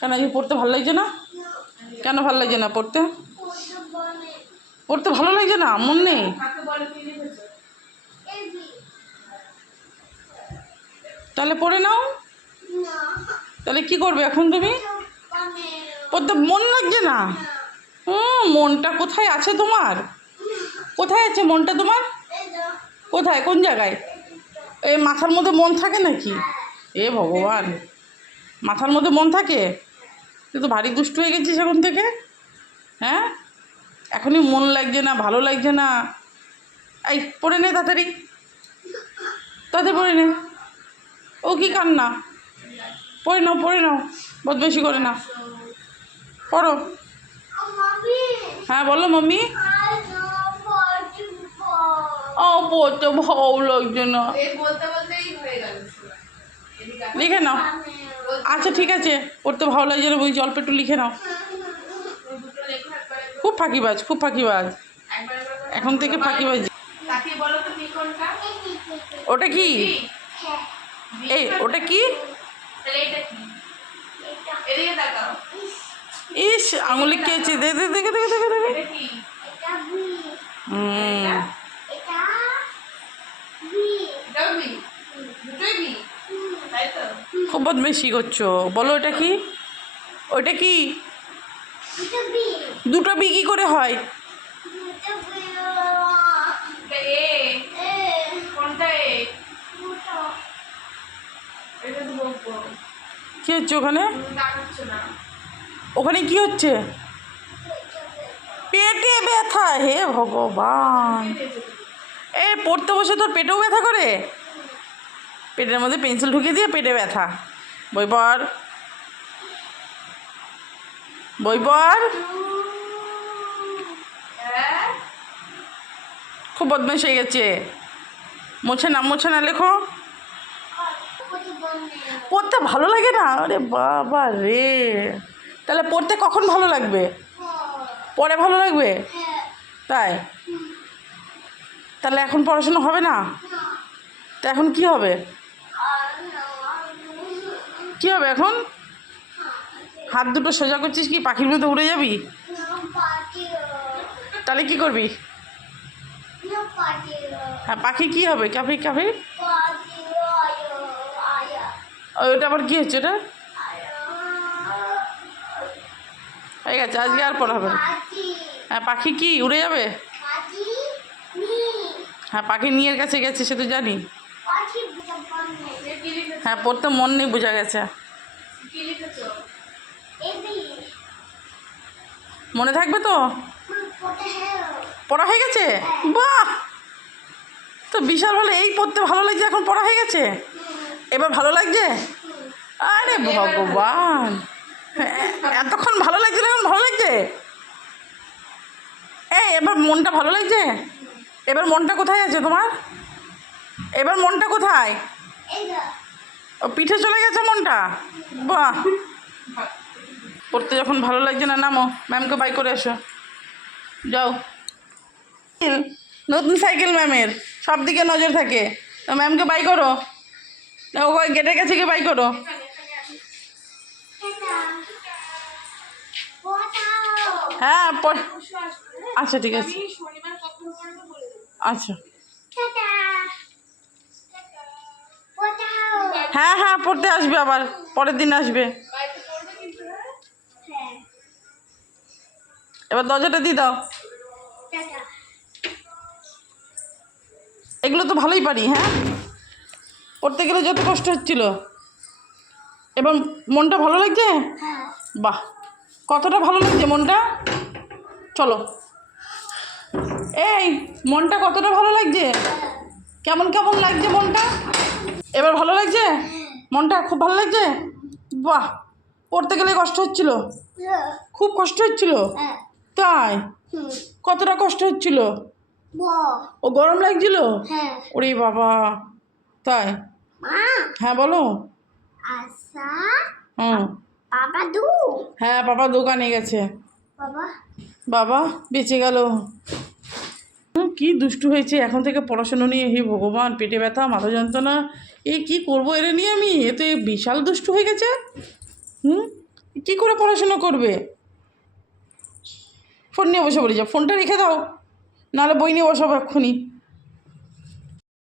কেন আজকে পড়তে ভালো লাগছে না? কেন ভালো লাগছে না পড়তে? পড়তে ভালো লাগছে না? মন নেই? তাহলে পড়ে নাও। তাহলে কি করবে এখন তুমি? পড়তে মন লাগছে না? হুম, মনটা কোথায় আছে তোমার? কোথায় আছে মনটা তোমার? কোথায়? কোন জায়গায়? এই মাথার মধ্যে মন থাকে নাকি? এ ভগবান। মাথার মধ্যে মন থাকে? তুই তো ভারী দুষ্টু হয়ে গেছিস এখন থেকে। হ্যাঁ? এখনই মন লাগছে না ভালো লাগছে না। এই পড়ে নে তাড়াতাড়ি। তাতে পড়ে নে। ও কি কান্না? পড়ে নাও পড়ে নাও। বদবেশি করে না। পড়ো। হ্যাঁ বলো মাম্মি। ও পড়তে ভালো লাগছে না। লিখে নাও। আচ্ছা ঠিক আছে। পড়তে ভালো লাগছে না, বলছি অল্প একটু লিখে নাও। খুব ফাঁকিবাজ খুব ফাঁকিবাজ। এখন থেকে ফাঁকিবাজ। তো ওটা কি? এ ওটা কি? ইস, আঙুলে কেছে দে দে দেখে দেখে দেখে দেখে হুম এটাও বি দুটোই বি তাই তো খুব বদমেশি করছ। বলো ওটা কি? ওটা কি? দুটো বি। কি করে হয়? এটা এটা কি হচ্ছে ওখানে? ওখানে কি হচ্ছে? পেটে ব্যথা হে ভগবান। এ পড়তে বসে তোর পেটেও ব্যথা করে? পেটের মধ্যে পেন্সিল ঢুকিয়ে দিয়ে পেটে ব্যথা। বই পড়। বই হ্যাঁ খুব বদমাইশ হয়ে গেছে। মোছে না মোছে না লেখো। পড়তে ভালো লাগে না? আরে বাবা রে। তাহলে পড়তে কখন ভালো লাগবে? পরে ভালো লাগবে? তাই? তাহলে এখন পড়াশোনা হবে না? তা এখন কি হবে? কি হবে এখন? হাত দুটো সোজা করছিস কি? পাখির মতো উড়ে যাবি? তাহলে কি করবি? হ্যাঁ পাখি কি হবে? কাফি কাফি? ওটা আবার কি হচ্ছে ওটা? ঠিক আছে আজকে আর পড়া হবে হ্যাঁ পাখি কি? উড়ে যাবে? হ্যাঁ পাখি নিয়ের কাছে গেছে সে তো জানি। হ্যাঁ পড়তে মন নেই বোঝা গেছে। মনে থাকবে তো? পড়া হয়ে গেছে? বাহ! তো বিশাল ভালো এই পড়তে ভালো লাগছে এখন পড়া হয়ে গেছে? এবার ভালো লাগছে? আরে ভগবান! হ্যাঁ, এতক্ষণ ভালো লাগছে না এখন ভালো লাগছে? এই এবার মনটা ভালো লাগছে? এবার মনটা কোথায় আছে তোমার? এবার মনটা কোথায়? ও পিঠে চলে গেছে মনটা? বাহ। পড়তে যখন ভালো লাগছে না নামো। ম্যামকে বাই করে এসো। যাও। নতুন সাইকেল ম্যামের। সব দিকে নজর থাকে। তো ম্যামকে বাই করো। ও গেটের কাছে গিয়ে বাই করো। হ্যাঁ পড় আচ্ছা ঠিক আছে। আচ্ছা। হ্যাঁ হ্যাঁ পড়তে আসবে আবার, পরের দিন আসবে। এবার দরজাটা দিয়ে দাও। এগুলো তো ভালোই পারি হ্যাঁ? পড়তে গেলে যত কষ্ট হচ্ছিল। এবার মনটা ভালো লাগছে? বাহ, কতটা ভালো লাগছে মনটা? চলো। এই, মনটা কতটা ভালো লাগছে? কেমন কেমন লাগছে মনটা? এবার ভালো লাগছে? মনটা খুব ভালো লাগছে? বাহ পড়তে গেলে কষ্ট হচ্ছিল? খুব কষ্ট হচ্ছিল? তাই? কতটা কষ্ট হচ্ছিল? ও গরম লাগছিল? হ্যাঁ। ওরে বাবা। তাই? হ্যাঁ বলো। হুম। হ্যাঁ বাবা দোকানে গেছে। বাবা। বাবা বেঁচে গেল। কি দুষ্টু হয়েছে? এখন থেকে পড়াশুনো নিয়ে হে ভগবান, পেটে ব্যথা, মাথা যন্ত্রণা, এ কি করব এর নিয়ে আমি? এ তো বিশাল দুষ্টু হয়ে গেছে। হুম? কি করে পড়াশুনো করবে? ফোন নিয়ে বসে বলি যা ফোনটা রেখে দাও। নাহলে বই নিয়ে বসাবো এক্ষুনি।